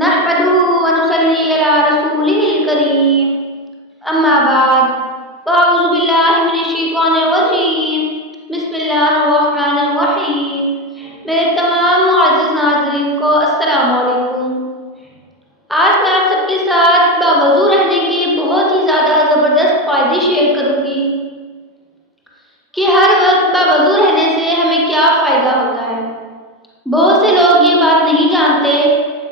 نحمده ونصلي على رسوله الكريم اما بعد فاعوذ باللہ من الشیطان الرجیم بسم اللہ الرحمن الرحیم۔ میرے تمام معزز ناظرین کو السلام علیکم۔ آج میں آپ سب کے ساتھ باوضو رہنے کے بہت ہی زیادہ زبردست فائدے شیئر کروں گی کہ ہر وقت باوضو رہنے سے ہمیں کیا فائدہ ہوتا ہے۔ بہت سے لوگ یہ بات نہیں جانتے،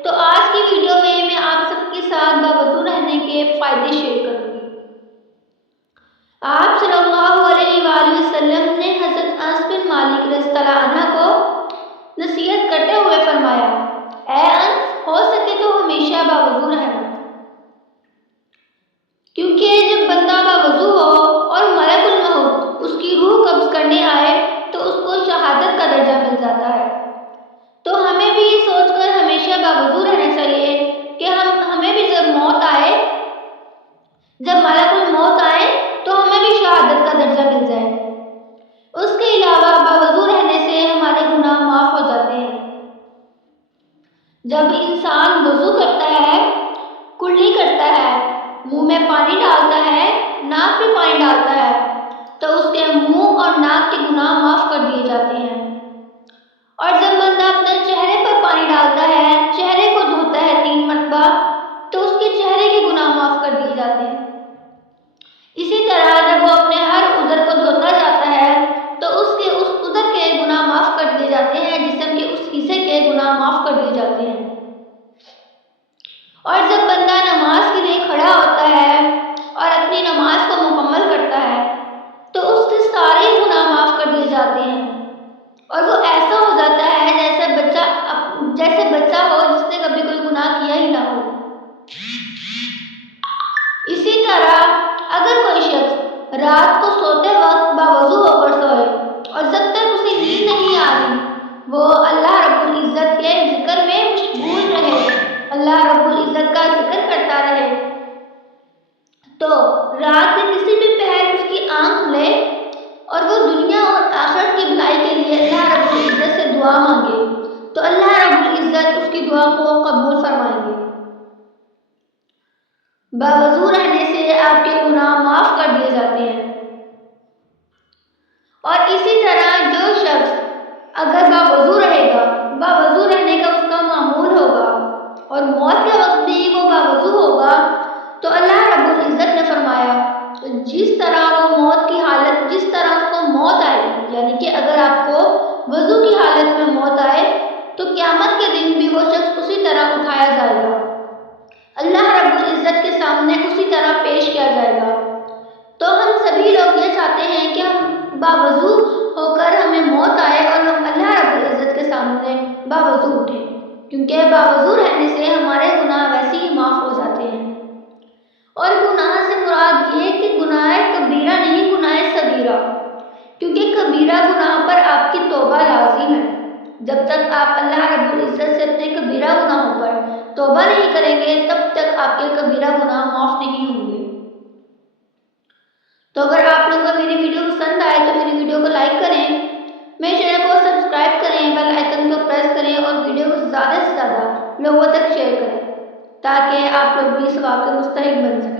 تو آج کی ویڈیو میں آپ سب کے ساتھ باوضو رہنے کے فائدے شیئر کروں گی۔ آپ صلی اللہ علیہ وآلہ وسلم نے حضرت انس بن مالک رضی اللہ عنہ کو نصیحت کرتے ہوئے فرمایا، اے انس، ہو سکے تو ہمیشہ باوضو رہنا، کیونکہ جب بندہ باوضو ہو اور ملک الموت اس کی روح قبض کرنے آئے تو اس کو شہادت کا درجہ مل جاتا ہے۔ تو ہمیں بھی یہ سوچ کر ہمیشہ باوضو رہنا چاہیے کہ ہمیں بھی جب موت آئے، جب ملک الموت آئے تو ہمیں بھی شہادت کا درجہ مل جائے۔ اس کے علاوہ باوضو رہنے سے ہمارے گناہ معاف ہو جاتے ہیں۔ جب انسان وضو کرتا ہے، کلی کرتا ہے، منہ میں پانی ڈالتا ہے، ناک میں پانی ڈالتا ہے، تو اس کے منہ اور ناک کے گناہ معاف کر دیے جاتے ہیں۔ اور جب بندہ اپنے چہرے پر پانی ڈالتا ہے، چہرے کو دھوتا ہے 3 مرتبہ، تو اس کے چہرے کے گناہ معاف کر دیے جاتے ہیں۔ اسی طرح جب وہ اپنے ہر عضو کو دھوتا جاتا ہے تو اس عضو کے گناہ معاف کر دیے جاتے ہیں، جسم کے اس حصے کے گناہ معاف کر دیے جاتے ہیں۔ اور جب بندہ نماز کے لیے کھڑا ہوتا ہے اور اپنی نماز کو مکمل کرتا ہے تو اس کے سارے گناہ معاف کر دیے جاتے ہیں، اور وہ ایسا ہو جاتا ہے جیسے بچہ ہو جس نے کبھی کوئی گناہ کیا ہی نہ ہو۔ اسی طرح اگر کوئی شخص رات کو سوتے وقت باوضو ہو کر سوئے اور جب تک اسے نیند نہیں آ رہی وہ اللہ رب العزت کے ذکر میں مشغول رہے، اللہ رب العزت کا ذکر کرتا رہے، تو رات کے کسی بھی پہر اس کی آنکھ کھلے اور وہ دنیا اور آخرت کی بھلائی کے لیے اللہ رب العزت سے دعا مانگے تو اللہ رب العزت اس کی دعا کو قبول فرمائیں گے۔ باوضو رہنے سے آپ کے گناہ معاف کر دیے جاتے ہیں۔ اور اسی طرح جو شخص اگر باوضو رہے گا، باوضو رہنے کا اس کا معمول ہوگا اور موت کے وقت بھی وہ باوضو ہوگا، تو اللہ رب العزت نے فرمایا جس طرح اس کو موت آئے گی، یعنی کہ اگر آپ کو وضو کی حالت میں موت آئے تو قیامت کے دن بھی وہ شخص اسی طرح اٹھایا جائے گا، اللہ رب العزت کے سامنے اسی طرح پیش کیا جائے گا۔ تو ہم سبھی لوگ یہ چاہتے ہیں کہ ہم باوضو ہو کر ہمیں موت آئے اور ہم اللہ رب العزت کے سامنے باوضو اٹھیں، کیونکہ باوضو رہنے سے ہمارے گناہ ویسے ہی معاف ہو جاتے ہیں۔ اور گناہ سے مراد یہ کہ گناہ کبیرہ نہیں، گناہ صغیرہ، کیونکہ کبیرہ گناہ پر آپ کی توبہ لازم ہے۔ جب تک آپ اللہ رب العزت سے اپنے کبیرہ گناہوں پر توبہ نہیں کریں گے تب تک آپ کے کبیرہ گناہ معاف نہیں ہوں گے۔ تو اگر آپ لوگوں کو میری ویڈیو پسند آئے تو میری ویڈیو کو لائک کریں، میرے چینل کو سبسکرائب کریں، بیل آئیکن کو پریس کریں اور ویڈیو کو زیادہ سے زیادہ لوگوں تک شیئر کریں تاکہ آپ لوگ بھی ثواب کے مستحق بن سکیں۔